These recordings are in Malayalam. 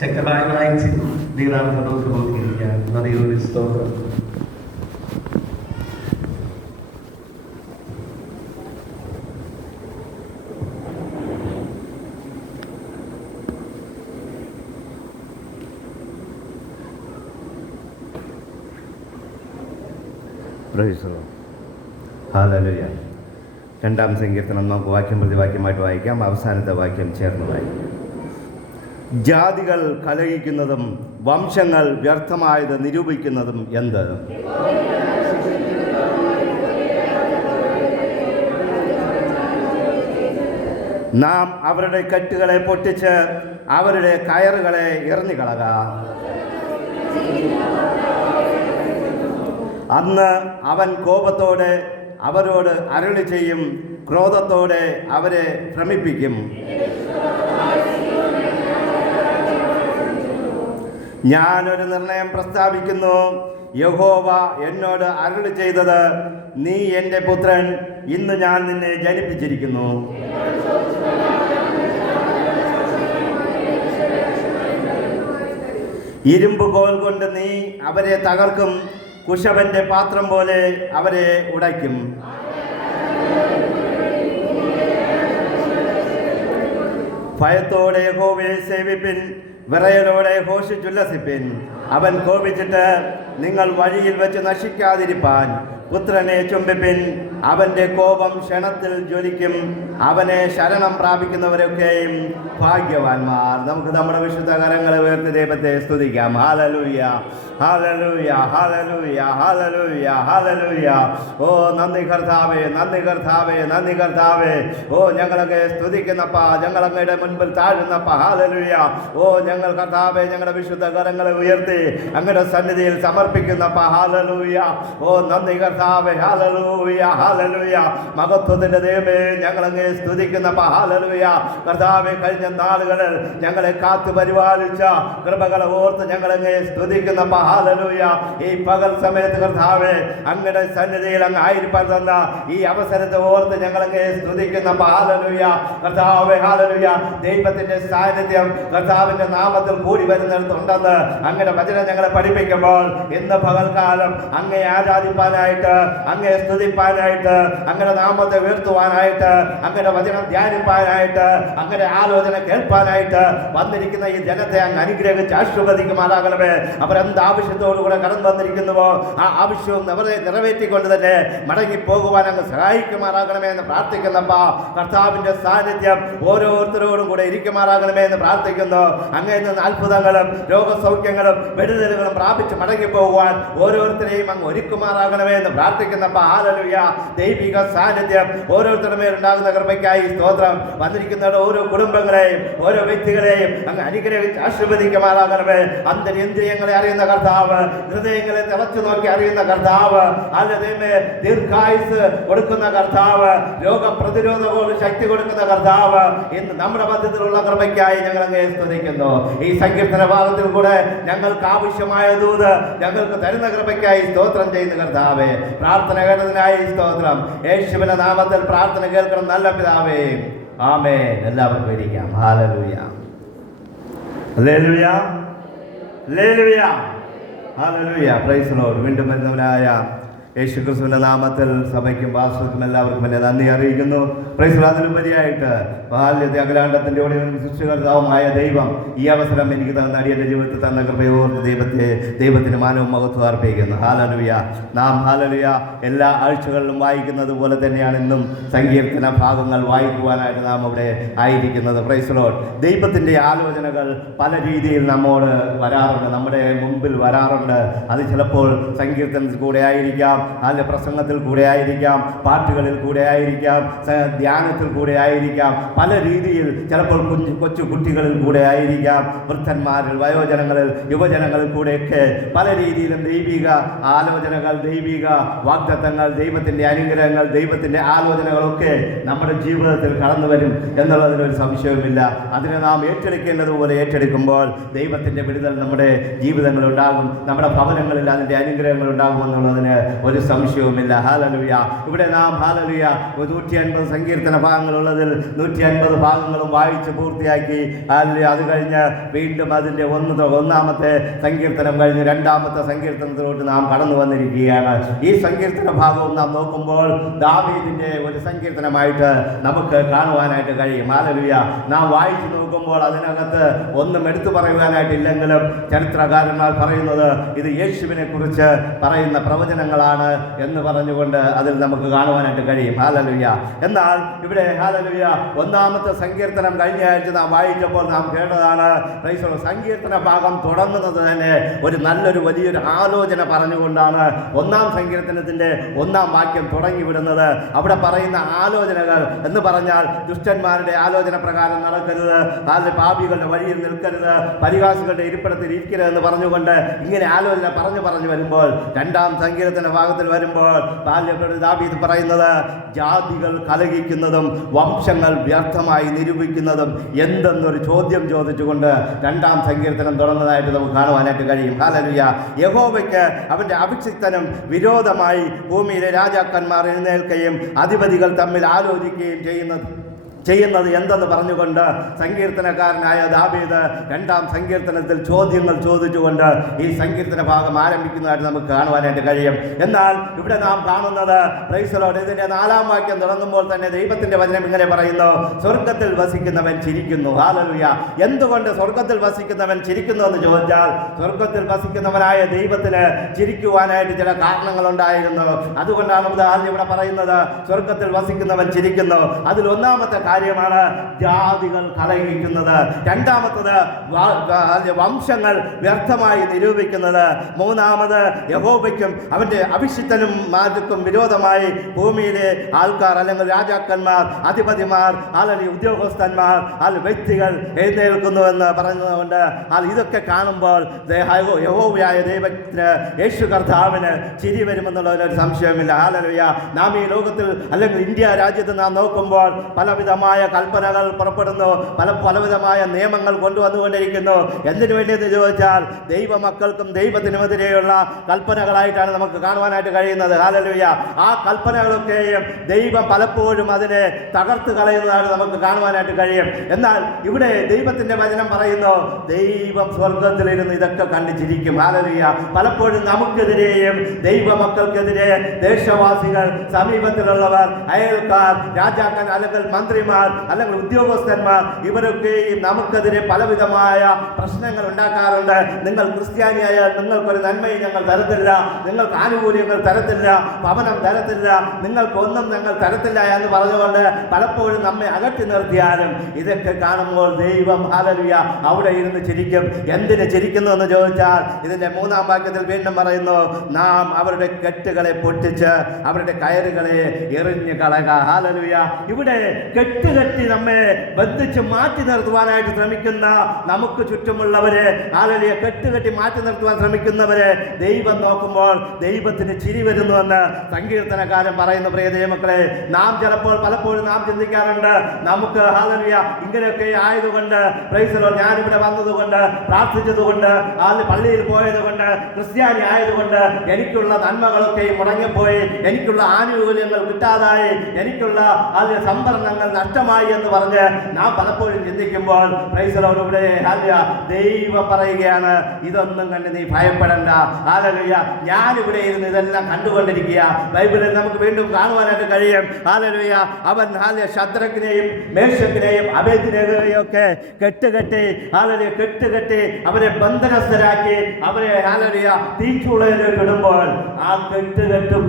ശക്തമായി വായിച്ച് ദൈവനാമത്തെ നമുക്ക് നോക്കിയിരിക്കാം. നദിയുടെ സ്തോത്രം. ഹല്ലേലൂയ. രണ്ടാം സങ്കീർത്തനം നമുക്ക് വാക്യം പ്രതിവാക്യമായിട്ട് വായിക്കാം. അവസാനത്തെ വാക്യം ചേർന്ന് വായിക്കാം. ജാതികൾ കലഹിക്കുന്നതും വംശങ്ങൾ വ്യർത്ഥമായത് നിരൂപിക്കുന്നതും എന്ത്? നാം അവരുടെ കെട്ടുകളെ പൊട്ടിച്ച് അവരുടെ കയറുകളെ എറിഞ്ഞുകളക. അന്ന് അവൻ കോപത്തോടെ അവരോട് അരുളി ചെയ്യും, ക്രോധത്തോടെ അവരെ ഭ്രമിപ്പിക്കും. ഞാനൊരു നിർണയം പ്രസ്താവിക്കുന്നു. യഹോവ എന്നോട് അരുളി ചെയ്തത്, നീ എൻ്റെ പുത്രൻ, ഇന്ന് ഞാൻ നിന്നെ ജനിപ്പിച്ചിരിക്കുന്നു. ഇരുമ്പ് കോൽ കൊണ്ട് നീ അവരെ തകർക്കും, കുശവന്റെ പാത്രം പോലെ അവരെ ഉടയ്ക്കും. ഭയത്തോടെ യഹോവയെ സേവിപ്പിൻ, വിറയലോടെ ഘോഷിച്ചുല്ലസിപ്പിൻ. അവൻ കോപിച്ചിട്ട് നിങ്ങൾ വഴിയിൽ വെച്ച് നശിക്കാതിരിപ്പാൻ പുത്രനെ ചുംബിപ്പിൻ. അവൻ്റെ കോപം ക്ഷണത്തിൽ ജ്വലിക്കും. അവനെ ശരണം പ്രാപിക്കുന്നവരൊക്കെയും ഭാഗ്യവാന്മാർ. നമുക്ക് നമ്മുടെ വിശുദ്ധ കരങ്ങളെ ഉയർത്തി ദൈവത്തെ സ്തുതിക്കാം. Hallelujah, hallelujah, hallelujah, hallelujah, hallelujah. ഓ നന്ദി കർത്താവേ, നന്ദി കർത്താവേ, നന്ദി കർത്താവേ. ഓ ഞങ്ങളൊക്കെ സ്തുതിക്കുന്നപ്പ, ഞങ്ങളങ്ങയുടെ മുൻപിൽ താഴുന്നപ്പ. ഹല്ലേലൂയ. ഓ ഞങ്ങൾ കർത്താവേ ഞങ്ങളുടെ വിശുദ്ധ കരങ്ങളെ ഉയർത്തി അങ്ങയുടെ സന്നിധിയിൽ സമർപ്പിക്കുന്നപ്പ. ഹല്ലേലൂയ. ഓ നന്ദി കർത്താവേ. Hallelujah, hallelujah. മഹത്വത്തിന്റെ ദൈവമേ ഞങ്ങളങ്ങേ സ്തുതിക്കുന്നപ്പ. ഹല്ലേലൂയ. കർത്താവേ കഴിഞ്ഞ നാളുകളിൽ ഞങ്ങളെ കാത്തു പരിപാലിച്ച കൃപകളെ ഓർത്ത് ഞങ്ങളങ്ങേ സ്തുതിക്കുന്നപ്പ. ഹല്ലേലൂയ. ഈ പകൽ സമയത്ത് കർത്താവേ അങ്ങയുടെ സന്നിധിയിൽ അങ്ങ് ആയിരിക്കാൻ തന്ന ഈ അവസരത്തെ ഓർത്ത് ഞങ്ങളങ്ങേ സ്തുതിക്കുന്നപ്പ. ഹല്ലേലൂയ. കർത്താവേ ഹല്ലേലൂയ. ദൈവത്തിന്റെ സാന്നിധ്യം കർത്താവിന്റെ നാമത്തിൽ കൂടി വരുന്നിടത്തുണ്ടെന്ന് അങ്ങയുടെ വചനം ഞങ്ങളെ പഠിപ്പിക്കുമ്പോൾ ഇന്ന് പകൽക്കാലം അങ്ങേ ആരാധിപ്പാനായിട്ട്, അങ്ങേ സ്തുതിപ്പാനായിട്ട്, അങ്ങയുടെ നാമത്തെ ഉയർത്തുവാനായിട്ട്, അങ്ങയുടെ വചനം ധ്യാനിപ്പാനായിട്ട്, അങ്ങയുടെ ആലോചന കേൾപ്പാനായിട്ട് വന്നിരിക്കുന്ന ഈ ജനത്തെ അങ്ങ് അനുഗ്രഹിച്ച് ആശീർവദിക്കുമാറാകണമേ. അവരെന്താവശ്യത്തോടുകൂടെ കടന്നു വന്നിരിക്കുന്നുവോ ആ ആവശ്യവും നിറവേറ്റിക്കൊണ്ട് തന്നെ മടങ്ങിപ്പോകുവാൻ അങ്ങ് സഹായിക്കുമാറാകണമേ എന്ന് പ്രാർത്ഥിക്കുന്നപ്പ. കർത്താവിന്റെ സാന്നിധ്യം ഓരോരുത്തരോടും കൂടെ ഇരിക്കുമാറാകണമേ എന്ന് പ്രാർത്ഥിക്കുന്നു. അങ്ങയിൽ നിന്ന് അത്ഭുതങ്ങളും രോഗസൗഖ്യങ്ങളും വിടുതലുകളും പ്രാപിച്ച് മടങ്ങിപ്പോകുവാൻ ഓരോരുത്തരെയും അങ്ങ് ഒരുക്കുമാറാകണമേ എന്ന് പ്രാർത്ഥിക്കുന്നപ്പ. ഹല്ലേലൂയ. ദൈവിക സാന്നിധ്യം ഓരോരുത്തരുടെ മേലുണ്ടാകുന്ന കൃപയ്ക്കായി സ്തോത്രം. വന്നിരിക്കുന്ന ഓരോ കുടുംബങ്ങളെയും ഓരോ വ്യക്തികളെയും അങ്ങ് അനുഗ്രഹിച്ച് ആശീർവദിക്കുമാറാകണമേ. അന്തരേന്ദ്രിയങ്ങളെ അറിയുന്ന കർത്താവ്, ഹൃദയങ്ങളെ തിളച്ചു നോക്കി അറിയുന്ന കർത്താവ്, അല്ലതേമേ ദീർഘായുസ് കൊടുക്കുന്ന കർത്താവ്, രോഗപ്രതിരോധ ശക്തി കൊടുക്കുന്ന കർത്താവ്, ഇന്ന് നമ്മുടെ മധ്യത്തിലുള്ള കൃപയ്ക്കായി ഞങ്ങൾ അങ്ങേ സ്തുതിക്കുന്നു. ഈ സങ്കീർത്തന ഭാഗത്തിൽ കൂടെ ഞങ്ങൾക്ക് ആവശ്യമായ ദൂത് ഞങ്ങൾക്ക് തരുന്ന കൃപയ്ക്കായി സ്തോത്രം ചെയ്യുന്ന കർത്താവേ. പ്രാർത്ഥന കേട്ടതിനായി സ്തോത്രം. യേശുവിന്റെ നാമത്തിൽ പ്രാർത്ഥന കേൾക്കണം നല്ല പിതാവേ. ആമേൻ. എല്ലാവർക്കും ഇരിക്കാം. Hallelujah, hallelujah, hallelujah, hallelujah. Praise the Lord. വീണ്ടും വരുന്നവനായ യേശുക്രിസ്തുവിന്റെ നാമത്തിൽ സഭയ്ക്കും വാസ്തുക്കും എല്ലാവർക്കും എന്നെ നന്ദി അറിയിക്കുന്നു. പ്രൈസ്. അതിലുപരിയായിട്ട് ബാല്യത്തെ അഖിലാണ്ടത്തിന്റെ സൃഷ്ടികർത്താവുമായ ദൈവം ഈ അവസരം എനിക്ക് തന്ന അടിയന്റെ ജീവിതത്തിൽ തന്ന കൃപയോർത്ത് ദൈവത്തിന് മാനവും മഹത്വം അർപ്പിക്കുന്നു. ഹല്ലേലൂയ. നാം ഹല്ലേലൂയ എല്ലാ ആഴ്ചകളിലും വായിക്കുന്നത് പോലെ തന്നെയാണ് ഇന്നും സങ്കീർത്തന ഭാഗങ്ങൾ വായിക്കുവാനായിട്ട് നാം ഇവിടെ ആയിരിക്കുന്നത്. Praise the Lord. ദൈവത്തിന്റെ ആലോചനകൾ പല രീതിയിൽ നമ്മോട് വരാറുണ്ട്, നമ്മുടെ മുമ്പിൽ വരാറുണ്ട്. അത് ചിലപ്പോൾ സങ്കീർത്തനത്തിൽ കൂടെ ആയിരിക്കാം, അല്ലെ പ്രസംഗത്തിൽ കൂടെ ആയിരിക്കാം, പാട്ടുകളിൽ കൂടെ ആയിരിക്കാം, ധ്യാനത്തിൽ കൂടെ ആയിരിക്കാം, പല രീതിയിൽ ചിലപ്പോൾ കൊച്ചു കുട്ടികളിൽ കൂടെ ആയിരിക്കാം, വൃദ്ധന്മാരിൽ, വയോജനങ്ങളിൽ, യുവജനങ്ങളിൽ കൂടെയൊക്കെ പല രീതിയിലും ദൈവിക ആലോചനകൾ, ദൈവിക വാഗ്ദത്തങ്ങൾ, ദൈവത്തിൻ്റെ അനുഗ്രഹങ്ങൾ, ദൈവത്തിൻ്റെ ആലോചനകളൊക്കെ നമ്മുടെ ജീവിതത്തിൽ കടന്നു വരും എന്നുള്ളതിനൊരു സംശയവുമില്ല. അതിനെ നാം ഏറ്റെടുക്കേണ്ടതുപോലെ ഏറ്റെടുക്കുമ്പോൾ ദൈവത്തിൻ്റെ വിടുതൽ നമ്മുടെ ജീവിതങ്ങളുണ്ടാകും, നമ്മുടെ ഭവനങ്ങളിൽ അതിൻ്റെ അനുഗ്രഹങ്ങൾ ഉണ്ടാകുമെന്നുള്ളതിന് ഒരു സംശയവുമില്ല. ഹല്ലേലൂയ. ഇവിടെ നാം ഹല്ലേലൂയ 150 സങ്കീർത്തന ഭാഗങ്ങളുള്ളതിൽ 150 ഭാഗങ്ങളും വായിച്ച് പൂർത്തിയാക്കി. ഹല്ലേലൂയ. അത് കഴിഞ്ഞ് വീണ്ടും അതിൻ്റെ ഒന്നാമത്തെ സങ്കീർത്തനം കഴിഞ്ഞ് രണ്ടാമത്തെ സങ്കീർത്തനത്തിലോട്ട് നാം കടന്നു വന്നിരിക്കുകയാണ്. ഈ സങ്കീർത്തന ഭാഗവും നാം നോക്കുമ്പോൾ ദാവീദിൻ്റെ ഒരു സങ്കീർത്തനമായിട്ട് നമുക്ക് കാണുവാനായിട്ട് കഴിയും. ഹല്ലേലൂയ. നാം വായിച്ചു നോക്കുമ്പോൾ അതിനകത്ത് ഒന്നും എടുത്തു പറയുവാനായിട്ടില്ലെങ്കിലും ചരിത്രകാരന്മാർ പറയുന്നത് ഇത് യേശുവിനെ കുറിച്ച് പറയുന്ന പ്രവചനങ്ങളാണ് എന്ന് പറഞ്ഞുകൊണ്ട് അതിൽ നമുക്ക് കാണുവാനായിട്ട് കഴിയും. ഹല്ലേലൂയ. എന്നാൽ ഇവിടെ ഹല്ലേലൂയ ഒന്നാമത്തെ സങ്കീർത്തനം കഴിഞ്ഞ ആഴ്ച നാം വായിച്ചപ്പോൾ നാം കേട്ടതാണ്. സങ്കീർത്തന ഭാഗം തുടങ്ങുന്നത് തന്നെ ഒരു നല്ലൊരു വലിയൊരു ആലോചന പറഞ്ഞുകൊണ്ടാണ്. ഒന്നാം സങ്കീർത്തനത്തിൻ്റെ 1-ാം വാക്യം തുടങ്ങി വിടുന്നത്. അവിടെ പറയുന്ന ആലോചനകൾ എന്ന് പറഞ്ഞാൽ ദുഷ്ടന്മാരുടെ ആലോചന പ്രകാരം നടക്കരുത്, പാപികളുടെ വഴിയിൽ നിൽക്കരുത്, പരിഹാസികളുടെ ഇരിപ്പിടത്തിൽ ഇരിക്കരുതെന്ന് പറഞ്ഞുകൊണ്ട് ഇങ്ങനെ ആലോചന പറഞ്ഞു വരുമ്പോൾ 2-ാം സങ്കീർത്തന ഭാഗത്തിൽ വരുമ്പോൾ ദാവീദ് പറയുന്നത് ജാതികൾ കലഹിക്കുന്നതും വംശങ്ങൾ വ്യർത്ഥമായി നിരൂപിക്കുന്നതും എന്തെന്നൊരു ചോദ്യം ചോദിച്ചുകൊണ്ട് 2-ാം സങ്കീർത്തനം തുടങ്ങുന്നതായിട്ട് നമുക്ക് കാണുവാനായിട്ട് കഴിയും. ഹല്ലേലൂയ. യഹോവയ്ക്ക് അവൻ്റെ അഭിഷിക്തനും വിരോധമായി ഭൂമിയിലെ രാജാക്കന്മാർ എഴുന്നേൽക്കുകയും അധിപതികൾ തമ്മിൽ ആലോചിക്കുകയും ചെയ്യുന്നത് എന്തെന്ന് പറഞ്ഞുകൊണ്ട് സങ്കീർത്തനക്കാരനായ ദാവീദ് 2-ാം സങ്കീർത്തനത്തിൽ ചോദ്യങ്ങൾ ചോദിച്ചുകൊണ്ട് ഈ സങ്കീർത്തന ഭാഗം ആരംഭിക്കുന്നതായിട്ട് നമുക്ക് കാണുവാനായിട്ട് കഴിയും. എന്നാൽ ഇവിടെ നാം കാണുന്നത് ഇതിൻ്റെ 4-ാം വാക്യം തുടങ്ങുമ്പോൾ തന്നെ ദൈവത്തിൻ്റെ വചനം ഇങ്ങനെ പറയുന്നു: സ്വർഗത്തിൽ വസിക്കുന്നവൻ ചിരിക്കുന്നു. ഹല്ലേലൂയ. എന്തുകൊണ്ട് സ്വർഗത്തിൽ വസിക്കുന്നവൻ ചിരിക്കുന്നു എന്ന് ചോദിച്ചാൽ, സ്വർഗത്തിൽ വസിക്കുന്നവനായ ദൈവത്തിന് ചിരിക്കുവാനായിട്ട് ചില കാരണങ്ങളുണ്ടായിരുന്നു. അതുകൊണ്ടാണ് ഇവിടെ പറയുന്നത് സ്വർഗത്തിൽ വസിക്കുന്നവൻ ചിരിക്കുന്നു. അതിൽ ഒന്നാമത്തെ കാര്യമാണ് ജാതികൾ കലഹിക്കുന്നത്, രണ്ടാമത്തത് വംശങ്ങൾ വ്യർത്ഥമായി നിരൂപിക്കുന്നത്, മൂന്നാമത് യഹോവയ്ക്കും അവൻ്റെ അഭിഷിക്തനും മാർക്കും വിരോധമായി ഭൂമിയിലെ ആൾക്കാർ അല്ലെങ്കിൽ രാജാക്കന്മാർ, അധിപതിമാർ, അല്ലെങ്കിൽ ഉദ്യോഗസ്ഥന്മാർ, വ്യക്തികൾ എഴുന്നേൽക്കുന്നുവെന്ന് പറഞ്ഞതുകൊണ്ട് ഇതൊക്കെ കാണുമ്പോൾ യഹോവയായ ദൈവത്തിന്, യേശു കർത്താവിന് ചിരി വരുമെന്നുള്ളതിനൊരു സംശയമില്ല. ഹല്ലേലൂയ. നാം ഈ ലോകത്തിൽ അല്ലെങ്കിൽ ഇന്ത്യ രാജ്യത്ത് നാം നോക്കുമ്പോൾ പലവിധമായ കൽപ്പനകൾ പുറപ്പെടുന്നു, പലവിധമായ നിയമങ്ങൾ കൊണ്ടുവന്നുകൊണ്ടിരിക്കുന്നു. എന്തിനു വേണ്ടിയെന്ന് ചോദിച്ചാൽ ദൈവമക്കൾക്കും ദൈവത്തിനുമെതിരെയുള്ള കൽപ്പനകളായിട്ടാണ് നമുക്ക് കാണുവാനായിട്ട് കഴിയുന്നത്. ഹല്ലേലൂയ. ആ കൽപ്പനകളൊക്കെയും ദൈവം പലപ്പോഴും അതിനെ തകർത്ത് കളയുന്നതാണ് നമുക്ക് കാണുവാനായിട്ട് കഴിയും. എന്നാൽ ഇവിടെ ദൈവത്തിൻ്റെ വചനം പറയുന്നു, ദൈവം സ്വർഗത്തിലിരുന്ന് ഇതൊക്കെ കണ്ടിച്ചിരിക്കും. ഹല്ലേലൂയ. പലപ്പോഴും നമുക്കെതിരെയും ദൈവമക്കൾക്കെതിരെ ദേശവാസികൾ, സമീപത്തിലുള്ളവർ, അയൽക്കാർ, രാജാക്കൻ അല്ലെങ്കിൽ മന്ത്രിമാർ അല്ലെങ്കിൽ ഉദ്യോഗസ്ഥന്മാർ, ഇവരൊക്കെയും നമുക്കെതിരെ പലവിധമായ പ്രശ്നങ്ങൾ ഉണ്ടാക്കാറുണ്ട്. നിങ്ങൾ ക്രിസ്ത്യാനിയായാൽ നിങ്ങൾക്കൊരു നന്മയും ഞങ്ങൾ തരത്തില്ല, നിങ്ങൾക്ക് ആനുകൂല്യങ്ങൾ തരത്തില്ല, ഭവനം തരത്തില്ല, നിങ്ങൾക്കൊന്നും ഞങ്ങൾ തരത്തില്ല എന്ന് പറഞ്ഞുകൊണ്ട് പലപ്പോഴും നമ്മെ അകറ്റി നിർത്തിയാലും ഇതൊക്കെ കാണുമ്പോൾ ദൈവം ഹല്ലേലൂയ അവിടെ ഇരുന്ന് ചിരിക്കും. എന്തിന് ചിരിക്കുന്നു എന്ന് ചോദിച്ചാൽ ഇതിൻ്റെ 3-ാം വാക്യത്തിൽ വീണ്ടും പറയുന്നു, നാം അവരുടെ കെട്ടുകളെ പൊട്ടിച്ച് അവരുടെ കയറുകളെ എറിഞ്ഞു കളക. ഹല്ലേലൂയ. ഇവിടെ കെട്ടുകെട്ടി നമ്മെ ബന്ധിച്ച് മാറ്റി നിർത്തുവാനായിട്ട് ശ്രമിക്കുന്ന നമുക്ക് ചുറ്റുമുള്ളവരെ, ഹല്ലേലൂയ, കെട്ടുകെട്ടി മാറ്റി നിർത്തുവാൻ ശ്രമിക്കുന്നവരെ ദൈവം നോക്കുമ്പോൾ ദൈവത്തിന് ചിരി വരുന്നുവെന്ന് സങ്കീർത്തനക്കാരൻ പറയുന്നു. പ്രിയ ദൈവമക്കളെ, നാം പലപ്പോഴും നാം ചിന്തിക്കാറുണ്ട്, നമുക്ക് ഹല്ലേലൂയ ഇങ്ങനെയൊക്കെ ആയതുകൊണ്ട്, പ്രൈസ് ദി ലോർഡ്, ഞാനിവിടെ വന്നതുകൊണ്ട്, പ്രാർത്ഥിച്ചതുകൊണ്ട്, പള്ളിയിൽ പോയതുകൊണ്ട്, ക്രിസ്ത്യാനി ആയതുകൊണ്ട് എനിക്കുള്ള നന്മകളൊക്കെ മുടങ്ങിപ്പോയി, എനിക്കുള്ള ആനുകൂല്യങ്ങൾ കിട്ടാതായി, എനിക്കുള്ള സംഭരണങ്ങൾ നഷ്ടമായി എന്ന് പറഞ്ഞ് നാം പലപ്പോഴും ചിന്തിക്കുമ്പോൾ, പ്രൈസ് ദി ലോർഡ്, ഇവിടെ ഹല്ലേലൂയ ദൈവം പറയുകയാണ്, ഇതൊന്നും കണ്ട് നീ ഭയപ്പെടണ്ട. ഹല്ലേലൂയ. ഞാനിവിടെ ഇരുന്ന് ഇതെല്ലാം കണ്ടുകൊണ്ടിരിക്കുക. ബൈബിളിൽ നമുക്ക് വീണ്ടും കാണുവാനായിട്ട് കഴിയും. ഹല്ലേലൂയ. അവൻ ശദ്രക്കിനെയും മേശക്കിനെയും അബേദ്നെഗോയെയും ഒക്കെ കെട്ടുകെട്ടി അവരെ ബന്ധനസ്ഥരാക്കി അവരെ ഹല്ലേലൂയ തീച്ചൂളയിലേക്ക് ഇടുമ്പോൾ ആ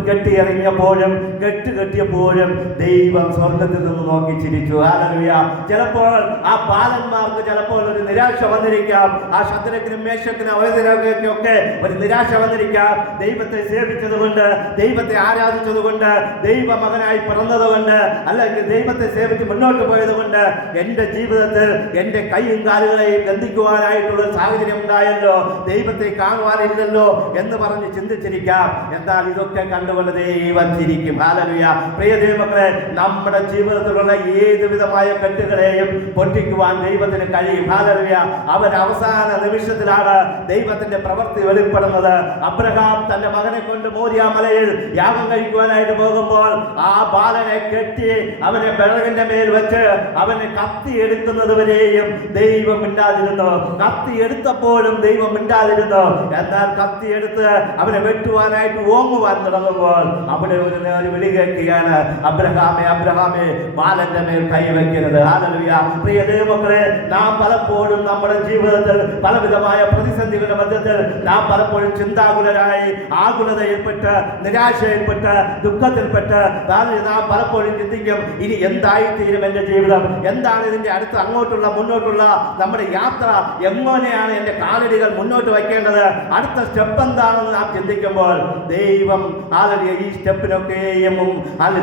കെട്ടിയെറിഞ്ഞപ്പോഴും കെട്ടിയപ്പോഴും ദൈവം സ്വർഗത്തിൽ നിന്ന് നോക്കി ചിരിച്ചു. ഹല്ലേലൂയ. ചിലപ്പോൾ ആ ബാലന്മാർക്ക് ചിലപ്പോൾ ഒരു നിരാശ വന്നിരിക്കാം. ആ ശദ്രക്കിനും മേശക്കിനും അവതരൊക്കെ ഒരു നിരാശ വന്നിരിക്കാം. ദൈവത്തെ സേവിച്ചതുകൊണ്ട്, ദൈവത്തെ ആരാധിച്ചതുകൊണ്ട്, ദൈവമകനായി പിറന്നതുകൊണ്ട്, അല്ലെങ്കിൽ ദൈവത്തെ സേവിച്ച് മുന്നോട്ട് പോയതുകൊണ്ട് എൻ്റെ ജീവിതത്തിൽ എൻ്റെ കൈയും കാലുകളെയും ബന്ധിക്കുവാനായിട്ടുള്ള സാഹചര്യം ഉണ്ടായല്ലോ, ദൈവത്തെ കാണുവാനില്ലല്ലോ എന്ന് പറഞ്ഞ് ചിന്തിച്ചിരിക്കാം. എന്നാൽ ഇതൊക്കെ കണ്ടുകൊണ്ട് ദൈവം ചിരിക്കും. ഹല്ലേലൂയ. പ്രിയ ദൈവമക്കളെ, നമ്മുടെ ജീവിതത്തിലുള്ള ഏത് വിധമായ കെട്ടുകളെയും പൊട്ടിക്കുവാൻ ദൈവത്തിന് കഴിയും. ഹല്ലേലൂയ. അവൻ അവസാന നിമിഷത്തിലാണ് ദൈവത്തിന്റെ പ്രവൃത്തി വെളിപ്പെടുന്നത്. അബ്രഹാം തന്റെ മകനെ കൊണ്ട് മോരിയ മലയിൽ യാഗം കഴിക്കുവാനായിട്ട് പോകുമ്പോൾ ആ ബാലനെ കെട്ടി അവനെ വിറകിന്റെ മേൽ വെച്ച് അവനെ കത്തി എടുക്കുന്നത് വരെയും ദൈവം മിണ്ടാതിരുന്നു. കത്തി എടുത്തപ്പോഴും ദൈവം മിണ്ടാതിരുന്നു. എന്നാൽ കത്തി എടുത്ത് അവനെ വെട്ടുവാനായിട്ട് ഓങ്ങുവാൻ തുടങ്ങുമ്പോൾ അവിടെ ഒരു വിളി കേൾക്കുകയാണ്, അബ്രഹാമേ അബ്രഹാമേ, ബാലന്റെ മേൽ കൈവയ്ക്കരുത്. ഹല്ലേലൂയ. പ്രിയ ദൈവമക്കളെ, നാം പലപ്പോഴും നമ്മുടെ ജീവിതത്തിൽ പലവിധമായ പ്രതിസന്ധികളുടെ മധ്യത്തിൽ നാം പലപ്പോഴും ചിന്താകുലരായി, ആകുലതയിൽപ്പെട്ട്, നിരാശയിൽപ്പെട്ട്, ദുഃഖത്തിൽപ്പെട്ട് നാം പലപ്പോഴും ചിന്തിക്കും, ഇനി എന്തായിത്തീരും എൻ്റെ ജീവിതം, എന്താണ് ഇതിൻ്റെ അടുത്ത് അങ്ങോട്ടുള്ള മുന്നോട്ടുള്ള നമ്മുടെ യാത്ര, എങ്ങനെയാണ് എൻ്റെ കാലടികൾ മുന്നോട്ട് വയ്ക്കേണ്ടത്, അടുത്ത സ്റ്റെപ്പ് എന്താണെന്ന് നാം ചിന്തിക്കുമ്പോൾ ദൈവം ഈ സ്റ്റെപ്പിനൊക്കെയും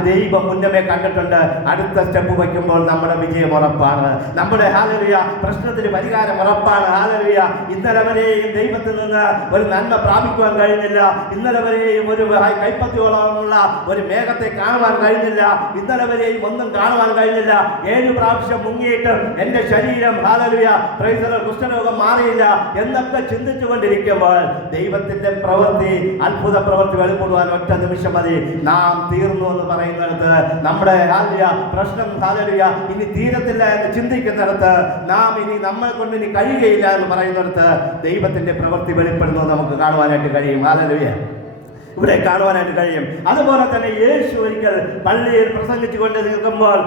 ദൈവം മുന്നമേ കണ്ടിട്ടുണ്ട്. അടുത്ത സ്റ്റെപ്പ് വയ്ക്കുമ്പോൾ നമ്മുടെ വിജയം ഉറപ്പാണ്. നമ്മുടെ ഹല്ലേലൂയ പ്രശ്നത്തിന് പരിഹാരം ഉറപ്പാണ്. ഹല്ലേലൂയ. ഇന്നലെ വരെയും ദൈവത്തിൽ നിന്ന് ഒരു നന്മ പ്രാപിക്കുവാൻ കഴിഞ്ഞില്ല. ഇന്നലെ വരെയും ഒരു കൈപ്പത്തിയോളമുള്ള ഒരു മേഘത്തെ കാണുവാൻ കഴിഞ്ഞില്ല. ഇന്നലെ വരെയും ഒന്നും കാണുവാൻ കഴിഞ്ഞില്ല. 7 പ്രാവശ്യം മുങ്ങിയിട്ടും എൻ്റെ ശരീരം ഹല്ലേലൂയ കുഷ്ഠരോഗം മാറിയില്ല എന്നൊക്കെ ചിന്തിച്ചു കൊണ്ടിരിക്കുമ്പോൾ ദൈവത്തിന്റെ പ്രവൃത്തി, അത്ഭുത പ്രവൃത്തി വെളിപ്പെടുവാൻ ഒറ്റ നിമിഷം മതി. നാം തീർന്നു എന്ന് പറയുന്നിടത്ത്, നമ്മുടെ ഹല്ലേലൂയ പ്രശ്നം ഹല്ലേലൂയ ഇനി തീരത്തില്ല എന്ന് ചിന്തിക്കുന്നിടത്ത്, നാം ഇനി നമ്മളെ കൊണ്ട് ഇനി കഴിയുകയില്ല എന്ന് പറയുന്നിടത്ത് ദൈവത്തിന്റെ പ്രവൃത്തി വെളിപ്പെടുന്നത് നമുക്ക് കാണുവാനായിട്ട് കഴിയും. ഹല്ലേലൂയ. ഇവിടെ കാണുവാനായിട്ട് കഴിയും. അതുപോലെ തന്നെ യേശു ഒരിക്കൽ പള്ളിയിൽ പ്രസംഗിച്ചു കൊണ്ട് നിൽക്കുമ്പോൾ